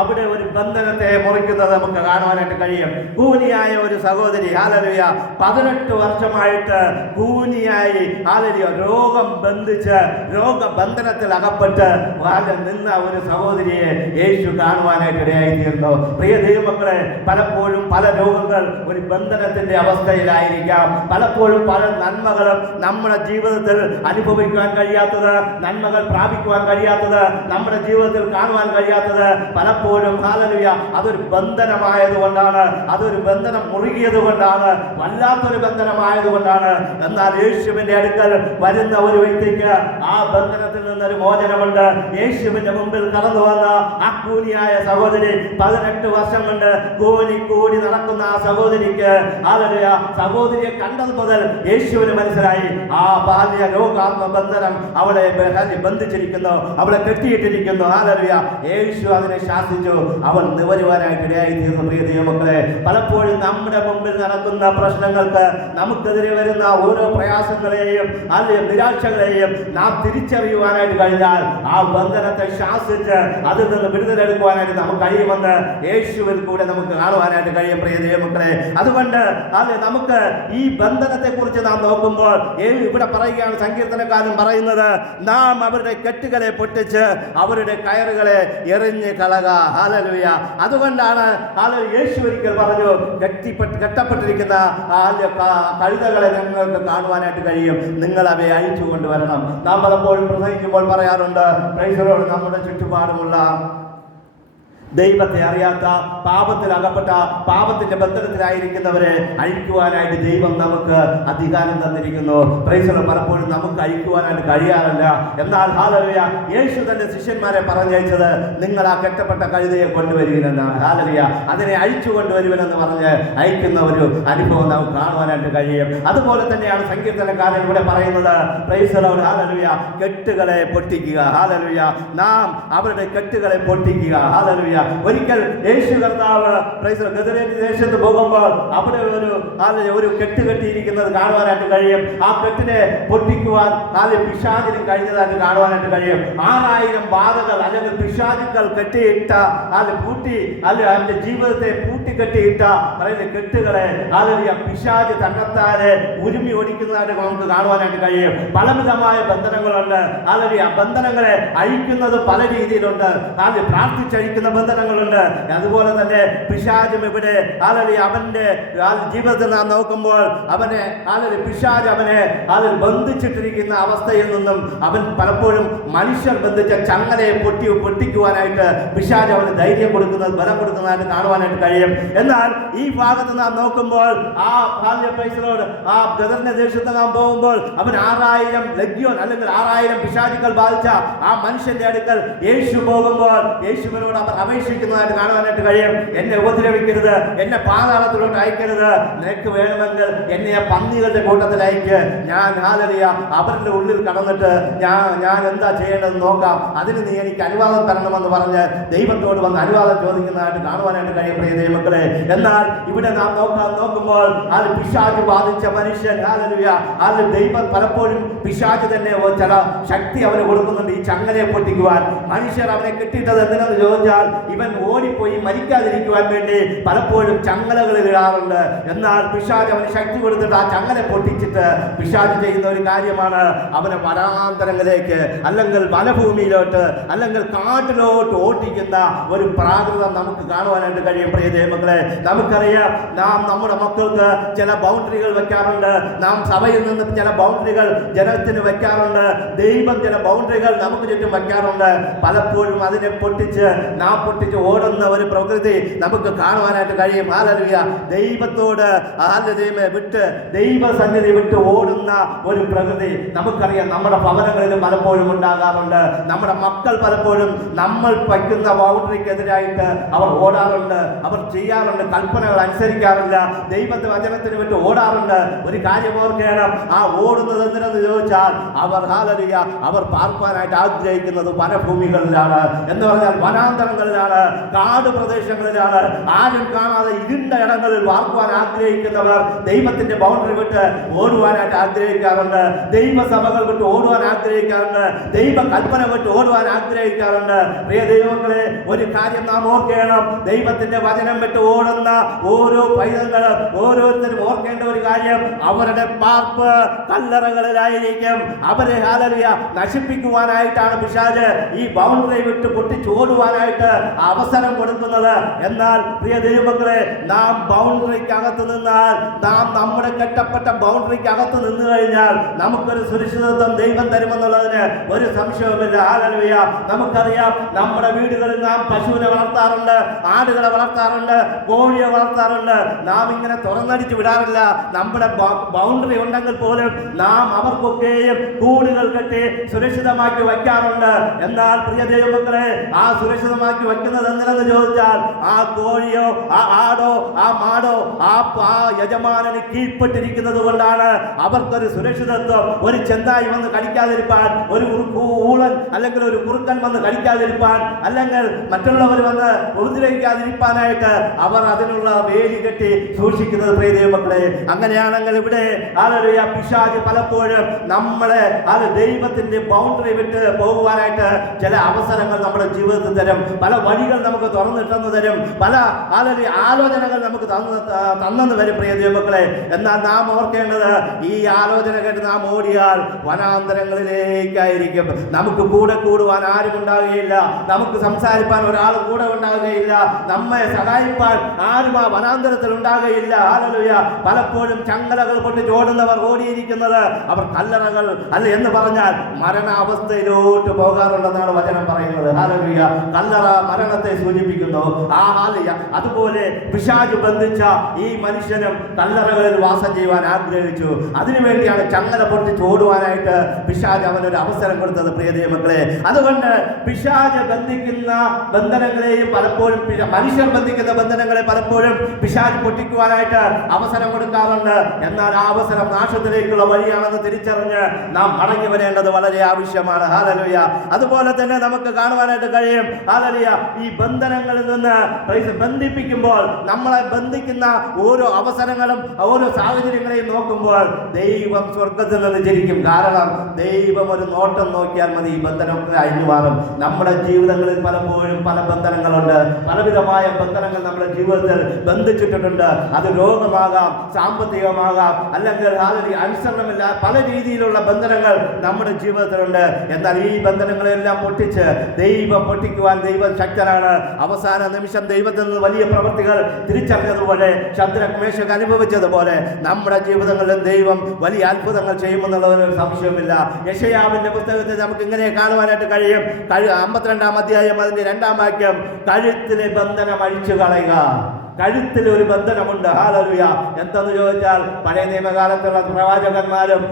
അവിടെ ഒരു ബന്ധനത്തെ മുറിക്കുന്നത് നമുക്ക് കാണുവാനായിട്ട് കഴിയും. കൂനിയായ ഒരു സഹോദരി, ഹല്ലേലൂയ, 18 വർഷമായിട്ട് കൂനിയായി, ഹല്ലേലൂയ, രോഗം ബന്ധിച്ച് രോഗബന്ധനത്തിൽ അകപ്പെട്ട് നിന്ന ഒരു സഹോദരിയെ യേശു കാണുവാനായിട്ട് ഇടയായിത്തീർന്നു. പ്രിയ ദൈവമക്കളെ, പലപ്പോഴും പല രോഗങ്ങൾ ഒരു ബന്ധനത്തിന്റെ അവസ്ഥയിലായിരിക്കാം. പലപ്പോഴും പല നന്മകളും നമ്മുടെ ജീവിതത്തിൽ അനുഭവിക്കാൻ കഴിയാത്തത്, നന്മകൾ പ്രാപിക്കുവാൻ കഴിയാത്തത്, നമ്മുടെ ജീവിതത്തിൽ കാണുവാൻ കഴിയാത്തത് പലപ്പോഴും ഹല്ലേലൂയ അതൊരു ബന്ധനമായതുകൊണ്ടാണ്, അതൊരു ബന്ധനം മുറുകിയത് കൊണ്ടാണ്, വല്ലാത്തൊരു ബന്ധനമായതുകൊണ്ടാണ്. എന്നാൽ യേശുവിന്റെ അടുക്കൽ വരുന്ന ഒരു വ്യക്തിക്ക് ആ ബന്ധനത്തിൽ നിന്നൊരു മോചനമുണ്ട്. യേശുവിന്റെ മുമ്പിൽ കടന്നു വന്ന ആ കൂനിയായ സഹോദരി, 18 വർഷം കൊണ്ട് കൂടി നടക്കുന്ന ആ സഹോദരിക്ക് ഹല്ലേലൂയ സഹോദരിയെ കണ്ടത് മുതൽ യേശുവിന് മനസ്സിലായി ആ ബാല്യ രോഗാത്മബന്ധനം അവളെ ബന്ധിച്ചിരിക്കുന്നു, അവളെ കെട്ടിയിട്ടിരിക്കുന്നു. ഹല്ലേലൂയ. യേശു അതിനെ ശാസിച്ചു, അവൾ നിവരുവാനായിട്ട് ഇടയായി തീർന്നു. പ്രിയ ദൈവമക്കളെ, പലപ്പോഴും നമ്മുടെ മുമ്പിൽ നടക്കുന്ന പ്രശ്നങ്ങൾക്ക്, നമുക്കെതിരെ വരുന്ന ഓരോ പ്രയാസങ്ങളെയും അല്ലെങ്കിൽ നിരാശകളെയും നാം തിരിച്ചറിയുവാനായിട്ട് കഴിഞ്ഞാൽ ആ ബന്ധനത്തെ ശാസിച്ച് അതിൽ നിന്ന് വിടുതലെടുക്കുവാനായിട്ട് നമുക്ക് കഴിയുമെന്ന് യേശുവിൽ കൂടെ നമുക്ക് കാണുവാനായിട്ട് കഴിയും. പ്രിയ ദൈവമക്കളെ, അതുകൊണ്ട് നമുക്ക് ഈ ബന്ധനത്തെ കുറിച്ച് നാം നോക്കുമ്പോൾ ഇവിടെ പറയുകയാണ്, സങ്കീർത്തനക്കാരൻ പറയുന്നത്, നാം അവരുടെ കെട്ടുകളെ പൊട്ടിച്ച് അവരുടെ കയറുകളെ എറിഞ്ഞ് കളക. ഹല്ലേലൂയ. അതുകൊണ്ടാണ് യേശു ഒരിക്കൽ പറഞ്ഞു, കെട്ടപ്പെട്ടിരിക്കുന്ന കഴുതകളെ നിങ്ങൾക്ക് കാണുവാനായിട്ട് കഴിയും, നിങ്ങൾ അവയെ അഴിച്ചു കൊണ്ടുവരണം. നാം പലപ്പോഴും പ്രസംഗിക്കുമ്പോൾ പറയാറുണ്ട്, പ്രൈസലോട് നമ്മുടെ ചുറ്റുപാടുമുള്ള ദൈവത്തെ അറിയാത്ത, പാപത്തിൽ അകപ്പെട്ട, പാപത്തിന്റെ ബന്ധനത്തിലായിരിക്കുന്നവരെ അഴിക്കുവാനായിട്ട് ദൈവം നമുക്ക് അധികാരം തന്നിരിക്കുന്നു. പ്രൈസലോട് പലപ്പോഴും നമുക്ക് അഴിക്കുവാനായിട്ട് കഴിയാറില്ല. എന്നാൽ ഹല്ലേലൂയ യേശു തന്റെ ശിഷ്യന്മാരെ പറഞ്ഞയച്ചത്, നിങ്ങൾ ആ കെട്ടപ്പെട്ട കഴുതയെ കൊണ്ടുവരുവിനെന്നാണ്. ഹല്ലേലൂയ. അതിനെ അഴിച്ചു കൊണ്ടുവരുവിനെന്ന് പറഞ്ഞ് അയക്കുന്ന ഒരു അനുഭവം നമുക്ക് കാണുവാനായിട്ട് കഴിയും. അതുപോലെ തന്നെയാണ് സങ്കീർത്തനക്കാരൻ ഇവിടെ പറയുന്നത്, പ്രൈസലോട് ഹല്ലേലൂയ കെട്ടുകളെ പൊട്ടിക്കുക. ഹല്ലേലൂയ. നാം അവരുടെ കെട്ടുകളെ പൊട്ടിക്കുക. ഹല്ലേലൂയ. ഒരിക്കൽ യേശു കർത്താവ് ഗദരേന്റെ ദേശത്ത് പോകുമ്പോൾ അവിടെ ഒരു കെട്ട് കെട്ടിയിരിക്കുന്നത് കാണുവാനായിട്ട് കഴിയും. ആ കെട്ടിനെ പൊട്ടിക്കുവാൻ പിശാചിനും കഴിഞ്ഞതായിട്ട് കാണുവാനായിട്ട് കഴിയും. 6000 ബാധകൾ അല്ലെങ്കിൽ പിശാചുക്കൾ കെട്ടിയിട്ട പൂട്ടി അവന്റെ ജീവിതത്തെ പൂട്ടിക്കെട്ടിയിട്ട കെട്ടുകളെ പിശാച് തന്നെത്താനെ ഉരുമി ഓടിക്കുന്നതായിട്ട് നമുക്ക് കാണുവാനായിട്ട് കഴിയും. പലവിധമായ ബന്ധനങ്ങളുണ്ട്. ആ ബന്ധനങ്ങളെ അഴിക്കുന്നത് പല രീതിയിലുണ്ട്. പ്രാർത്ഥിച്ചഴിക്കുന്ന ബന്ധനങ്ങളുണ്ട്. അതുപോലെ തന്നെ പിശാചും ഇവിടെ അവന്റെ ജീവിതത്തിൽ നാം നോക്കുമ്പോൾ പിശാച് അവനെ ബന്ധിച്ചിട്ടിരിക്കുന്ന അവസ്ഥയിൽ നിന്നും അവൻ പലപ്പോഴും മനുഷ്യർ ബന്ധിച്ച ചങ്ങലയെ പൊട്ടിക്കുവാനായിട്ട് പിശാച് അവന് ധൈര്യം കൊടുക്കുന്നത്, ബലം കൊടുക്കുന്നതായിട്ട് കാണുവാനായിട്ട് കഴിയും. എന്നാൽ ഈ ഭാഗത്ത് നാം നോക്കുമ്പോൾ ആ ഗദറിന്റെ ദേശത്ത് നാം പോകുമ്പോൾ അവൻ 6000 ലഗ്യോൻ അല്ലെങ്കിൽ 6000 പിശാചുക്കൾ ബാധിച്ച ആ മനുഷ്യന്റെ അടുക്കൽ യേശു പോകുമ്പോൾ യേശുവിനോട് അവർ അപേക്ഷിക്കുന്നതായിട്ട് കാണുവാനായിട്ട് കഴിയും. എന്നെ ഉപദ്രവിക്കരുത്, എന്നെ പാതാളത്തിലോട്ട് അയക്കരുത്, നിനക്ക് വേണമെങ്കിൽ എന്നെ പന്നികളുടെ കൂട്ടത്തിൽ അയക്ക്, ഞാൻ അവരുടെ ഉള്ളിൽ കടന്നിട്ട് ഞാൻ എന്താ ചെയ്യേണ്ടത് നോക്കാം, അതിന് നീ എനിക്ക് അനുവാദം തരണമെന്ന് പറഞ്ഞ് ദൈവത്തോട് വന്ന് അനുവാദം ചോദിക്കുന്നതായിട്ട് കാണുവാനായിട്ട് കഴിയും പ്രിയ ദൈവമക്കളെ. എന്നാൽ ഇവിടെ നാം നോക്കുമ്പോൾ പിശാച് ബാധിച്ച മനുഷ്യൻ ദൈവം പലപ്പോഴും പിശാച് തന്നെ ചില ശക്തി അവന് കൊടുക്കുന്നുണ്ട് ഈ ചങ്ങലയെ പൊട്ടിക്കുവാൻ. മനുഷ്യർ അവനെ കെട്ടിയിട്ടത് എന്തിനെന്ന് ചോദിച്ചാൽ ഇവൻ ഓടിപ്പോയി മരിക്കാതിരിക്കുവാൻ വേണ്ടി പലപ്പോഴും ചങ്ങലകളിൽ ഇടാറുണ്ട്. എന്നാൽ പിശാച് അവന് ശക്തി കൊടുത്തിട്ട് ആ ചങ്ങല പൊട്ടിച്ചിട്ട് പിശാച് ചെയ്യുന്ന ഒരു കാര്യമാണ് അവനെ വനാന്തരങ്ങളിലേക്ക് അല്ലെങ്കിൽ വനഭൂമിയിലോട്ട് അല്ലെങ്കിൽ കാട്ടിലോട്ട് ഓട്ടിക്കുന്ന ഒരു പ്രാകൃതം നമുക്ക് കാണുവാനായിട്ട് കഴിയും പ്രിയ ദൈവമക്കളെ. നമുക്കറിയാം, നാം നമ്മുടെ മക്കൾക്ക് ചില ബൗണ്ടറികൾ വെക്കാറുണ്ട്. നാം സഭയിൽ നിന്ന് ചില ബൗണ്ടറികൾ ജനത്തിന് വെക്കാറുണ്ട്. ദൈവം ചില ബൗണ്ടറികൾ നമുക്ക് ചുറ്റും വെക്കാറുണ്ട്. പലപ്പോഴും അതിനെ പൊട്ടിച്ച് ഓടുന്ന ഒരു പ്രകൃതി നമുക്ക് കാണുവാനായിട്ട് കഴിയും. ഹല്ലേലൂയ. ദൈവത്തോട് വിട്ട് ദൈവസന്നിധി വിട്ട് ഓടുന്ന ഒരു പ്രകൃതി നമുക്കറിയാം. നമ്മുടെ ഭവനങ്ങളിൽ പലപ്പോഴും ഉണ്ടാകാറുണ്ട്. നമ്മുടെ മക്കൾ പലപ്പോഴും നമ്മൾ വയ്ക്കുന്ന ബൗണ്ടറിക്കെതിരായിട്ട് അവർ ഓടാറുണ്ട്, അവർ ചെയ്യാറുണ്ട്, കൽപ്പനകൾ അനുസരിക്കാറില്ല, ദൈവത്തെ വചനത്തിന് വിട്ട് ഓടാറുണ്ട്. ഒരു കാര്യം ഓർക്കണം, ആ ഓടുന്നത് എന്തിനെന്ന് ചോദിച്ചാൽ അവർ പാർപ്പാനായിട്ട് ആഗ്രഹിക്കുന്നത് വനഭൂമികളിലാണ്, എന്ന് പറഞ്ഞാൽ വനാന്തരങ്ങളിലാണ്, കാട് പ്രദേശങ്ങളിലാണ്, ആരും കാണാതെ ഇരുണ്ട ഇടങ്ങളിൽ വാർക്കുവാൻ ആഗ്രഹിക്കുന്നവർ ദൈവത്തിന്റെ ബൗണ്ടറി വിട്ട് ഓടുവാനായിട്ട് ആഗ്രഹിക്കാറുണ്ട്. ദൈവസഭകൾ വിട്ട് ഓടുവാൻ ആഗ്രഹിക്കാറുണ്ട്. ദൈവ കൽപ്പന വിട്ട് ഓടുവാൻ ആഗ്രഹിക്കാറുണ്ട്. പ്രിയ ദൈവങ്ങളെ, ഒരു കാര്യം നാം ഓർക്കണം, ദൈവത്തിന്റെ വചനം വിട്ട് ഓടുന്ന ഓരോ പൈതങ്ങളും ഓരോരുത്തരും ഓർക്കേണ്ട ഒരു കാര്യം, അവരുടെ പാർപ്പ് കല്ലറകളിലായിരിക്കും. അവരെ നശിപ്പിക്കുവാനായിട്ടാണ് പിശാച് ഈ ബൗണ്ടറി വിട്ട് പൊട്ടിച്ചോടുവാനായിട്ട് അവസരം കൊടുക്കുന്നത്. എന്നാൽ പ്രിയ ദൈവമക്കളെ, നാം ബൗണ്ടറിക്കകത്ത് നിന്നാൽ, നാം നമ്മുടെ കെട്ടപ്പെട്ട ബൗണ്ടറിക്കകത്ത് നിന്ന് കഴിഞ്ഞാൽ നമുക്കൊരു സുരക്ഷിതത്വം ദൈവം തരുമെന്നുള്ളതിന് ഒരു സംശയവുമില്ല. ഹല്ലേലൂയ. നമുക്കറിയാം, നമ്മുടെ വീടുകളിൽ നാം പശുവിനെ വളർത്താറുണ്ട്, ആടുകളെ വളർത്താറുണ്ട്, കോഴിയെ വളർത്താറുണ്ട്. നാം ഇങ്ങനെ തുറന്നടിച്ച് വിടാറില്ല. നമ്മുടെ ബൗണ്ടറി ഉണ്ടെങ്കിൽ പോലും നാം അവർക്കൊക്കെയും കൂടുകൾ കെട്ടി സുരക്ഷിതമാക്കി വയ്ക്കാറുണ്ട്. എന്നാൽ പ്രിയ ദൈവമക്കളെ, ആ സുരക്ഷിതമാക്കി വയ്ക്കുന്നത് എന്തിനെന്ന് ചോദിച്ചാൽ ആ കോഴിയോ ആ ആടോ ആ മാടോ ആ യജമാനന് കീഴ്പ്പെട്ടിരിക്കുന്നത് കൊണ്ടാണ് അവർക്കൊരു സുരക്ഷിതത്വം. ഒരു ചെന്തായി വന്ന് കടിക്കാതിരിപ്പാൻ, ഒരു ഊളൻ അല്ലെങ്കിൽ ഒരു കുറുക്കൻ വന്ന് കടിക്കാതിരിപ്പാൻ, അല്ലെങ്കിൽ മറ്റുള്ളവർ വന്ന് ഉപദ്രവിക്കാതിരിപ്പാനായിട്ട് അവർ അതിനുള്ള വേലി കെട്ടി സൂക്ഷിക്കുന്നത് പ്രിയ ദൈവമക്കളെ. അങ്ങനെയാണെങ്കിൽ ഇവിടെ പിശാച് പലപ്പോഴും നമ്മളെ ദൈവത്തിന്റെ ബൗണ്ടറി വിട്ട് പോകുവാനായിട്ട് ചില അവസരങ്ങൾ നമ്മുടെ ജീവിതത്തിൽ തരും, പല വഴികൾ നമുക്ക് തുറന്നിട്ടെന്ന് തരും, പല ആലോചനകൾ നമുക്ക് തന്നെന്ന് വരും പ്രിയ ദൈവമക്കളെ. എന്നാൽ നാം ഓർക്കേണ്ടത്, ഈ ആലോചന കേട്ട് നാം ഓടിയാൽ വനാന്തരങ്ങളിലേക്കായിരിക്കും. നമുക്ക് കൂടെ കൂടുവാൻ ആരും ഉണ്ടാകുകയില്ല, നമുക്ക് സംസാരിപ്പാൻ ഒരാൾ കൂടെ ഉണ്ടാകുകയില്ല, നമ്മെ സഹായിപ്പാൻ ആരും ആ വനാന്തരത്തിൽ ഉണ്ടാകുകയില്ല. ഹല്ലേലൂയ. പലപ്പോഴും ചങ്ങലകൾ കൊണ്ട് ഓടുന്നവർ ഓടിയിരിക്കുന്നത് അവർ കല്ലറകൾ അല്ല എന്ന് പറഞ്ഞാൽ മരണാവസ്ഥയിലോട്ട് പോകാറുണ്ടെന്നാണ് വചനം പറയുന്നത്. ഹല്ലേലൂയ. കല്ലറ മരണത്തെ സൂചിപ്പിക്കുന്നു. അതുപോലെ പിശാച് പിശാച് ബന്ധിച്ച ഈ മനുഷ്യനും കല്ലറകളിൽ വാസം ചെയ്യുവാൻ ആഗ്രഹിച്ചു. അതിനുവേണ്ടിയാണ് ചങ്ങല പൊട്ടിച്ച് ഓടുവാനായിട്ട് പിശാച് അവനൊരു അവസരം കൊടുത്തത്. പ്രിയ ദൈവമക്കളെ, അതുകൊണ്ട് പിശാച് ബന്ധിക്കുന്ന ബന്ധനങ്ങളെയും പലപ്പോഴും മനുഷ്യർ ബന്ധിക്കുന്ന ബന്ധനങ്ങളെ പലപ്പോഴും പിശാച് പൊട്ടിക്കുവാനായിട്ട് അവസരം കൊടുക്കാറുണ്ട്. എന്നാൽ ആ അവസരം നാശത്തിലേക്കുള്ള വഴിയാണെന്ന് തിരിച്ചറിഞ്ഞ് നാം മടങ്ങി വരേണ്ടത് വളരെ ആവശ്യമാണ്. ഹല്ലേലൂയ. അതുപോലെ തന്നെ നമുക്ക് കാണുവാനായിട്ട് കഴിയും, ഹല്ലേലൂയ, ഈ ബന്ധനങ്ങളിൽ നിന്ന് ബന്ധിപ്പിക്കുമ്പോൾ നമ്മളെ ബന്ധിക്കുന്ന ഓരോ അവസരങ്ങളും ഓരോ സാഹചര്യങ്ങളെയും നോക്കുമ്പോൾ ദൈവം സ്വർഗത്തിൽ നിന്ന് ജനിക്കും. കാരണം ദൈവം ഒരു നോട്ടം നോക്കിയാൽ മതി, ഈ ബന്ധനമൊക്കെ അഴിഞ്ഞു മാറും. നമ്മുടെ ജീവിതങ്ങളിൽ പലപ്പോഴും പല ബന്ധനങ്ങളുണ്ട്. പലവിധമായ ബന്ധനങ്ങൾ നമ്മുടെ ജീവിതത്തിൽ ബന്ധിച്ചിട്ടുണ്ട്. അത് രോഗമാകാം, സാമ്പത്തികമാകാം, അല്ലെങ്കിൽ അനുസരണമില്ല, പല രീതിയിലുള്ള ബന്ധനങ്ങൾ നമ്മുടെ ജീവിതത്തിലുണ്ട്. എന്നാൽ ഈ ബന്ധനങ്ങളെല്ലാം പൊട്ടിച്ച് ദൈവം പൊട്ടിക്കുവാൻ ദൈവം ശക്തനാണ്. അവസാന നിമിഷം ദൈവത്തിൽ നിന്ന് വലിയ പ്രവൃത്തികൾ തിരിച്ചറിഞ്ഞതുപോലെ, ശദ്രക്ക് മേശക്ക് അനുഭവിച്ചതുപോലെ നമ്മുടെ ജീവിതങ്ങളിലും ദൈവം വലിയ അത്ഭുതങ്ങൾ ചെയ്യുമെന്നുള്ളതിനൊരു സംശയമില്ല. യെശയ്യാവിന്റെ പുസ്തകത്തിൽ നമുക്ക് ഇങ്ങനെ കാണുവാനായിട്ട് കഴിയും. 52-ാം അധ്യായം അതിന്റെ 2-ാം വാക്യം, കഴുത്തിലെ ബന്ധനം അഴിച്ചു കളയുക. കഴുത്തിൽ ഒരു ബന്ധനമുണ്ട്. ഹല്ലേലൂയ. എന്തെന്ന് ചോദിച്ചാൽ പഴയ നിയമകാലത്തുള്ള പ്രവാചകന്മാരും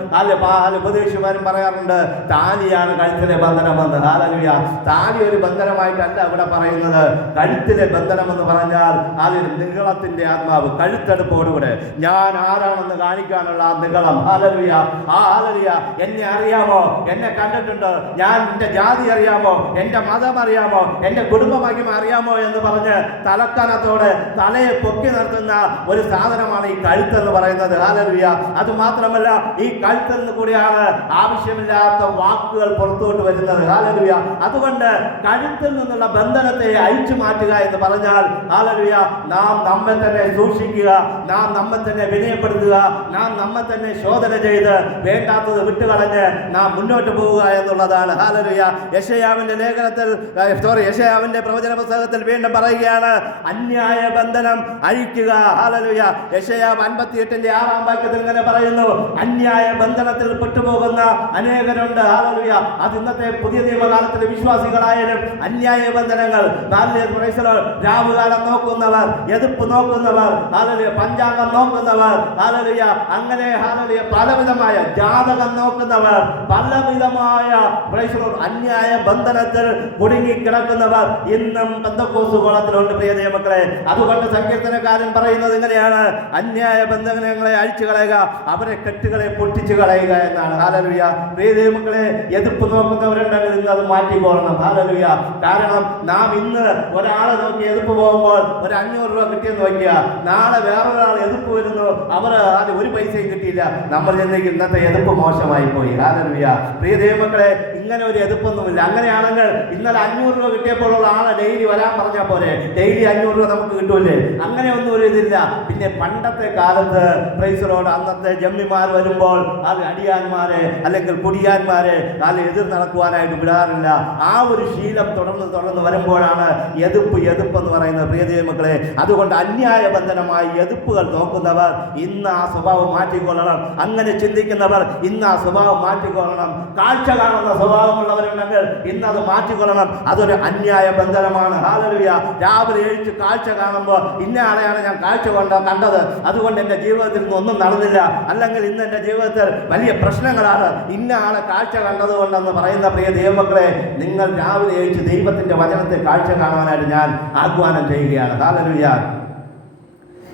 ഉപദേശിമാരും പറയാറുണ്ട്, താലിയാണ് കഴുത്തിലെ ബന്ധനമെന്ന്. ഹല്ലേലൂയ. താലി ഒരു ബന്ധനമായിട്ടല്ല ഇവിടെ പറയുന്നത്. കഴുത്തിലെ ബന്ധനമെന്ന് പറഞ്ഞാൽ അതിൽ നിഗളത്തിന്റെ ആത്മാവ്, കഴുത്തെടുപ്പോടുകൂടെ ഞാൻ ആരാണെന്ന് കാണിക്കാനുള്ള നിഗളം. ഹല്ലേലൂയ. ആ ഹല്ലേലൂയ. എന്നെ അറിയാമോ? എന്നെ കണ്ടിട്ടുണ്ടോ? ഞാൻ എന്റെ ജാതി അറിയാമോ? എന്റെ മതം അറിയാമോ? എന്റെ കുടുംബമഹിമ അറിയാമോ എന്ന് പറഞ്ഞ് തലക്കനത്തോടെ തലയെ പൊക്കി നിർത്തുന്ന ഒരു സാധനമാണ് ഈ കഴുത്തെന്ന് പറയുന്നത്. ഹല്ലേലൂയ. അത് മാത്രമല്ല, ഈ കഴുത്തിൽ നിന്ന് കൂടിയാണ് ആവശ്യമില്ലാത്ത വാക്കുകൾ പുറത്തോട്ട് വരുന്നത്. ഹല്ലേലൂയ. അതുകൊണ്ട് കഴുത്തിൽ നിന്നുള്ള ബന്ധനത്തെ അഴിച്ചു മാറ്റുക എന്ന് പറഞ്ഞാൽ, ഹല്ലേലൂയ, നാം നമ്മെ തന്നെ സൂക്ഷിക്കുക, നാം നമ്മെ തന്നെ വിനയപ്പെടുത്തുക, നാം നമ്മെ തന്നെ ശോധന ചെയ്ത് വേണ്ടാത്തത് വിട്ടുകളഞ്ഞ് നാം മുന്നോട്ട് പോവുക എന്നുള്ളതാണ്. ഹല്ലേലൂയ. യെശയ്യാവിന്റെ ലേഖനത്തിൽ യെശയ്യാവിന്റെ പ്രവചന പുസ്തകത്തിൽ വീണ്ടും പറയുകയാണ്, അന്യായ ബന്ധനം അഴിക്കുക. ഹല്ലേലൂയ. യെശയ്യാവ് 58-ന്റെ 6-ാം വാക്യത്തിൽ ഇങ്ങനെ പറയുന്നു, അന്യായ ബന്ധനത്തിൽ പെട്ടുപോകുന്ന അനേകരുണ്ട്. ഹല്ലേലൂയ. അത് ഇന്നത്തെ പുതിയ നിയമകാലത്തിലെ വിശ്വാസികളായാലും അന്യായ ബന്ധനങ്ങൾ, രാവുകാലം നോക്കുന്നവർ, എതിർപ്പ് നോക്കുന്നവർ, ഹല്ലേലൂയ, പഞ്ചാംഗം നോക്കുന്നവർ, ഹല്ലേലൂയ, അങ്ങനെ ഹല്ലേലൂയ പലവിധമായ ജാതകം നോക്കുന്നവർ, പലവിധമായ അന്യായ ബന്ധനത്തിൽ കുടുങ്ങി കിടക്കുന്നവർ ഇന്നും പെന്തക്കോസ്ത് കോളത്തിലുണ്ട്. പ്രിയ ദൈവമക്കളെ, അതുകൊണ്ട് സങ്കീർത്തനക്കാരൻ പറയുന്നത് ഇങ്ങനെയാണ്, അന്യായ ബന്ധനങ്ങളെ അഴിച്ചു കളയുക, അവരെ കെട്ടുകളെ പൊട്ടിച്ചു കളയുക എന്നാണ്. ഹല്ലേലൂയ. പ്രിയ ദൈവമക്കളെ, എതിർപ്പ് നോക്കുന്നവരുണ്ടെങ്കിൽ ഇന്ന് അത് മാറ്റിക്കോളണം. ഹല്ലേലൂയ. കാരണം നാം ഇന്ന് ഒരാളെ നോക്കി എതിർപ്പ് പോകുമ്പോൾ ഒരു 500 രൂപ കിട്ടിയെന്ന് വയ്ക്കുക, നാളെ വേറൊരാൾ എതിർപ്പ് വരുന്നു, അവർ ഒരു പൈസയും കിട്ടിയില്ല, നമ്മൾ ചെന്നേക്ക് ഇന്നത്തെ എതിർപ്പ് മോശമായി പോയി. ഹല്ലേലൂയ. പ്രിയ ദൈവമക്കളെ, ഇങ്ങനെ ഒരു എതിർപ്പൊന്നുമില്ല. അങ്ങനെയാണെങ്കിൽ ഇന്നലെ 500 രൂപ കിട്ടിയപ്പോഴുള്ള ആളെ ഡെയിലി വരാൻ പറഞ്ഞാൽ പോലെ ഡെയിലി 500 രൂപ നമുക്ക് കിട്ടൂലേ? അങ്ങനെ ഒന്നും ഒരു ഇതില്ല. പിന്നെ പണ്ടത്തെ കാലത്ത് പ്രൈസറോട് അന്നത്തെ ജമ്മിമാർ വരുമ്പോൾ അത് അടിയാന്മാരെ അല്ലെങ്കിൽ കുടിയാന്മാരെ അത് എതിർ നടക്കുവാനായിട്ട് വിടാറില്ല. ആ ഒരു ശീലം തുടർന്ന് വരുമ്പോഴാണ് എതിർപ്പ് എന്ന് പറയുന്നത്. പ്രിയ ദൈവമക്കളെ, അതുകൊണ്ട് അന്യായ ബന്ധനമായി എതിർപ്പുകൾ നോക്കുന്നവർ ഇന്ന് ആ സ്വഭാവം മാറ്റിക്കൊള്ളണം. അങ്ങനെ ചിന്തിക്കുന്നവർ ഇന്ന് ആ സ്വഭാവം മാറ്റിക്കൊള്ളണം. കാഴ്ച കാണുന്ന സ്വഭാവമുള്ളവരുണ്ടെങ്കിൽ ഇന്ന് അത് മാറ്റിക്കൊള്ളണം. അതൊരു അന്യായ ബന്ധനമാണ്. ഹല്ലേലൂയ. രാവിലെ എഴുച്ച് കാഴ്ച കാണുമ്പോൾ ഇന്ന ആളെയാണ് ഞാൻ കാഴ്ച കണ്ടത്, അതുകൊണ്ട് എൻ്റെ ജീവിതത്തിൽ ഒന്നും നടന്നില്ല, അല്ലെങ്കിൽ ഇന്ന് എൻ്റെ ജീവിതത്തിൽ വലിയ പ്രശ്നങ്ങളാണ്, ഇന്ന ആളെ കാഴ്ച കണ്ടതുകൊണ്ടെന്ന് പറയുന്ന പ്രിയ ദൈവമക്കളെ, നിങ്ങൾ രാവിലെ എഴുച്ച് ദൈവത്തിൻ്റെ വചനത്തെ കാഴ്ച കാണാനായിട്ട് ഞാൻ ആഹ്വാനം ചെയ്യുകയാണ്. ഹല്ലേലൂയ.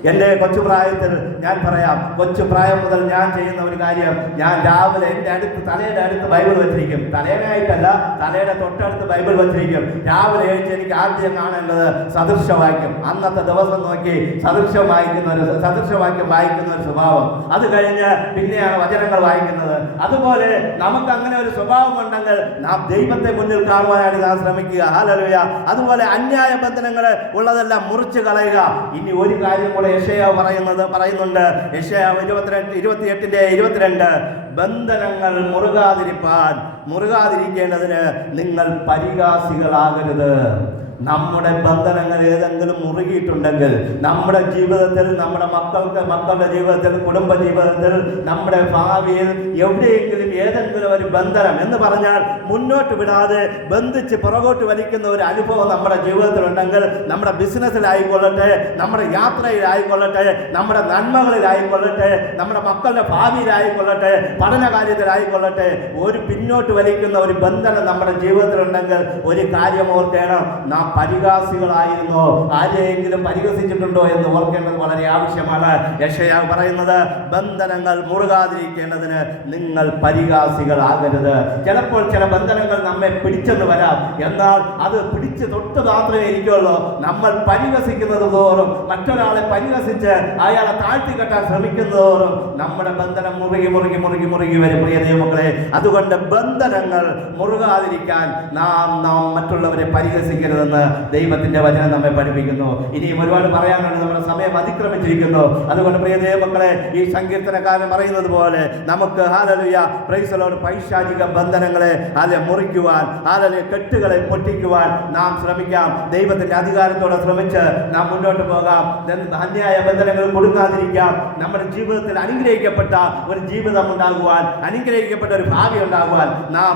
എൻ്റെ കൊച്ചുപ്രായത്തിൽ ഞാൻ പറയാം, കൊച്ചുപ്രായം മുതൽ ഞാൻ ചെയ്യുന്ന ഒരു കാര്യം, ഞാൻ രാവിലെ എൻ്റെ തലയുടെ അടുത്ത് ബൈബിൾ വെച്ചിരിക്കും. തലയിലായിട്ടല്ല, തലയുടെ തൊട്ടടുത്ത് ബൈബിൾ വെച്ചിരിക്കും. രാവിലെ എഴുതി എനിക്ക് ആദ്യം കാണേണ്ടത് സദൃശവാക്യം. അന്നത്തെ ദിവസം നോക്കി സദൃശവാക്യം വായിക്കുന്ന ഒരു സ്വഭാവം. അത് കഴിഞ്ഞ് പിന്നെയാണ് വചനങ്ങൾ വായിക്കുന്നത്. അതുപോലെ നമുക്ക് അങ്ങനെ ഒരു സ്വഭാവം ഉണ്ടെങ്കിൽ നാം ദൈവത്തെ മുന്നിൽ കാണുവാനായിട്ട് നാം ശ്രമിക്കുക. ഹല്ലേലൂയ. അതുപോലെ അന്യായ ബന്ധനങ്ങൾ ഉള്ളതെല്ലാം മുറിച്ച് കളയുക. ഇനി ഒരു കാര്യം കൂടെ യെശയ്യാവ് പറയുന്നുണ്ട്. യെശയ്യാവ് 28-ന്റെ 22, ബന്ധനങ്ങൾ മുറുകാതിരിക്കേണ്ടതിന് നിങ്ങൾ പരിഹാസികളാകരുത്. നമ്മുടെ ബന്ധനങ്ങൾ ഏതെങ്കിലും മുറുകിയിട്ടുണ്ടെങ്കിൽ നമ്മുടെ ജീവിതത്തിൽ, നമ്മുടെ മക്കളുടെ ജീവിതത്തിൽ, കുടുംബ ജീവിതത്തിൽ, നമ്മുടെ ഭാവിയിൽ എവിടെയെങ്കിലും ഏതെങ്കിലും ഒരു ബന്ധനം എന്ന് പറഞ്ഞാൽ മുന്നോട്ട് വിടാതെ ബന്ധിച്ച് പുറകോട്ട് വലിക്കുന്ന ഒരു അനുഭവം നമ്മുടെ ജീവിതത്തിലുണ്ടെങ്കിൽ, നമ്മുടെ ബിസിനസ്സിലായിക്കൊള്ളട്ടെ, നമ്മുടെ യാത്രയിലായിക്കൊള്ളട്ടെ, നമ്മുടെ നന്മകളിലായിക്കൊള്ളട്ടെ, നമ്മുടെ മക്കളുടെ ഭാവിയിലായിക്കൊള്ളട്ടെ, പഠന കാര്യത്തിലായിക്കൊള്ളട്ടെ, ഒരു പിന്നോട്ട് വലിക്കുന്ന ഒരു ബന്ധനം നമ്മുടെ ജീവിതത്തിലുണ്ടെങ്കിൽ ഒരു കാര്യം ഓർക്കണം, നാം പരിഹാസികളായിരുന്നോ, ആരെയെങ്കിലും പരിഹസിച്ചിട്ടുണ്ടോ എന്ന് ഓർക്കേണ്ടത് വളരെ ആവശ്യമാണ്. യെശയ്യാവ് പറയുന്നത്, ബന്ധനങ്ങൾ മുറുകാതിരിക്കേണ്ടതിന് നിങ്ങൾ പരിഹാസികളാകരുത്. ചിലപ്പോൾ ചില ബന്ധനങ്ങൾ നമ്മെ പിടിച്ചെന്ന് വരാം, എന്നാൽ അത് പിടിച്ച് തൊട്ട് മാത്രമേ ഇരിക്കുള്ളൂ. നമ്മൾ പരിഹസിക്കുന്നത് തോറും, മറ്റൊരാളെ പരിഹസിച്ച് അയാളെ താഴ്ത്തിക്കെട്ടാൻ ശ്രമിക്കുന്നതോറും നമ്മുടെ ബന്ധനം മുറുകി മുറുകി മുറുകി മുറുകി വരും. പ്രിയ ദൈവമക്കളെ, അതുകൊണ്ട് ബന്ധനങ്ങൾ മുറുകാതിരിക്കാൻ നാം മറ്റുള്ളവരെ പരിഹസിക്കരുതെന്ന് ദൈവത്തിന്റെ വചനം നമ്മെ പഠിപ്പിക്കുന്നു. ഇനിയും ഒരുപാട് പറയാനുണ്ട്, നമ്മുടെ സമയം അതിക്രമിച്ചിരിക്കുന്നു. അതുകൊണ്ട് പ്രിയ ദൈവമക്കളെ, ഈ സങ്കീർത്തനക്കാരൻ പറയുന്നത് പോലെ നമുക്ക് ഹല്ലേലൂയ പ്രൈസ് ദി ലോർഡ് പൈശാചിക ബന്ധനങ്ങളെ മുറിക്കുവാൻ, കെട്ടുകളെ പൊട്ടിക്കുവാൻ നാം ശ്രമിക്കാം. ദൈവത്തിന്റെ അധികാരത്തോടെ ശ്രമിച്ച് നാം മുന്നോട്ട് പോകാം. അന്യായ ബന്ധനങ്ങൾ കൊടുക്കാതിരിക്കാം. നമ്മുടെ ജീവിതത്തിൽ അനുഗ്രഹിക്കപ്പെട്ട ഒരു ജീവിതം ഉണ്ടാകുവാൻ, അനുഗ്രഹിക്കപ്പെട്ട ഒരു ഭാവി ഉണ്ടാകുവാൻ നാം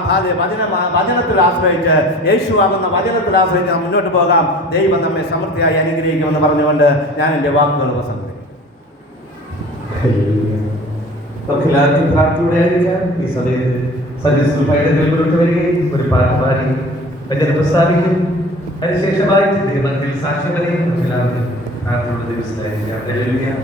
വചനത്തിൽ ആശ്രയിച്ച്, യേശുവാകുന്ന വചനത്തിൽ ആശ്രയിച്ച് നാം മുന്നോട്ട് പോകാം. ദൈവം നമ്മെ സമൃദ്ധിയായി അനുഗ്രഹിക്കുമെന്ന് പറഞ്ഞുകൊണ്ട് ഞാൻ എൻ്റെ വാക്കുകൾ ഉപസംഹരിക്കും. എല്ലാവർക്കും പ്രാർത്ഥനയോടെ ആയിരിക്കാം. ഈ സമയത്ത് സന്യസ്തർ പൈതങ്ങൾ മുന്നോട്ട് വരികയും ഒരു പാട്ട് പാടി വചനം പ്രസ്താവിക്കും. അതിനുശേഷമായി തിരുമനത്തിൽ സാക്ഷ്യം വരെയും എല്ലാവരും പ്രാർത്ഥനയുടെ ദിവസത്തിലായിരിക്കാം.